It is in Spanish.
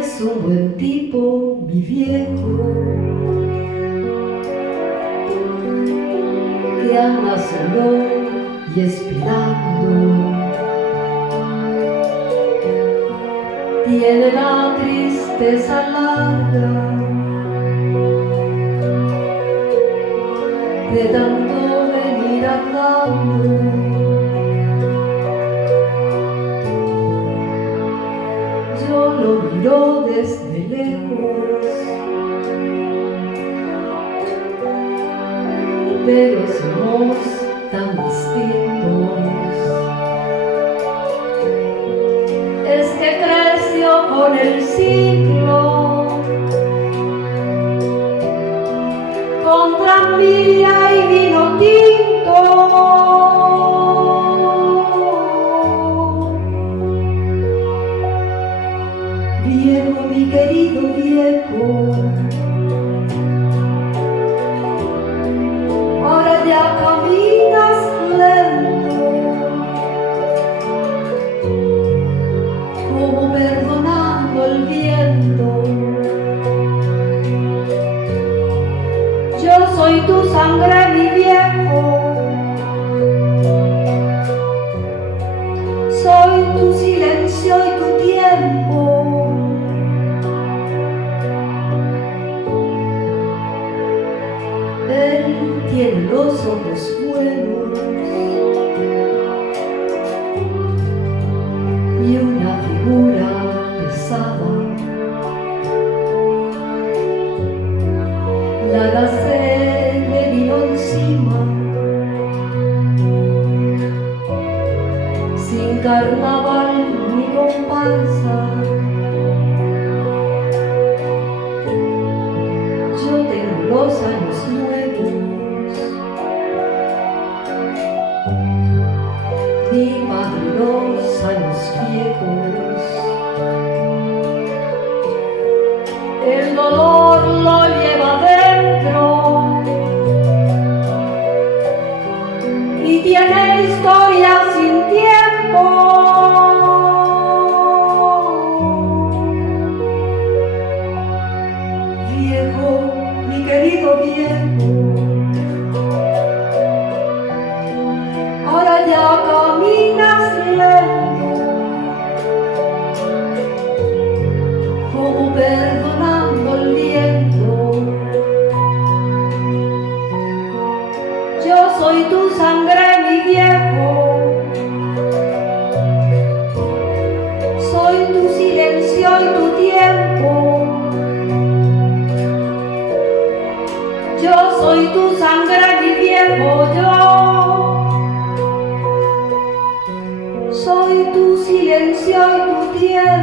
es un buen tipo, mi viejo, que anda solo y esperando. Tiene la tristeza larga de tanto venir andando. Yo lo miro desde lejos, pero somos tan distintos. Es que creció con el siglo, con tranvía y vino tinto. Viejo, mi querido viejo, ahora ya caminas lento, como perdonando el viento. Yo soy tu sangre, mi viejo, soy tu silencio y tu tiempo. Él tiene los ojos buenos y una figura pesada. La gacé le vino encima, sin carnaval ni comparsa. Yo tengo los años nuevos, mi madre los años viejos. El dolor lo lleva dentro y tiene historia sin tiempo. Viejo, mi querido viejo, ahora ya caminas lento, como perdonando el viento. Yo soy tu sangre, mi viejo, soy tu silencio y tu tiempo. Yo soy tu sangre, mi viejo, yo soy tu silencio y tu tiempo.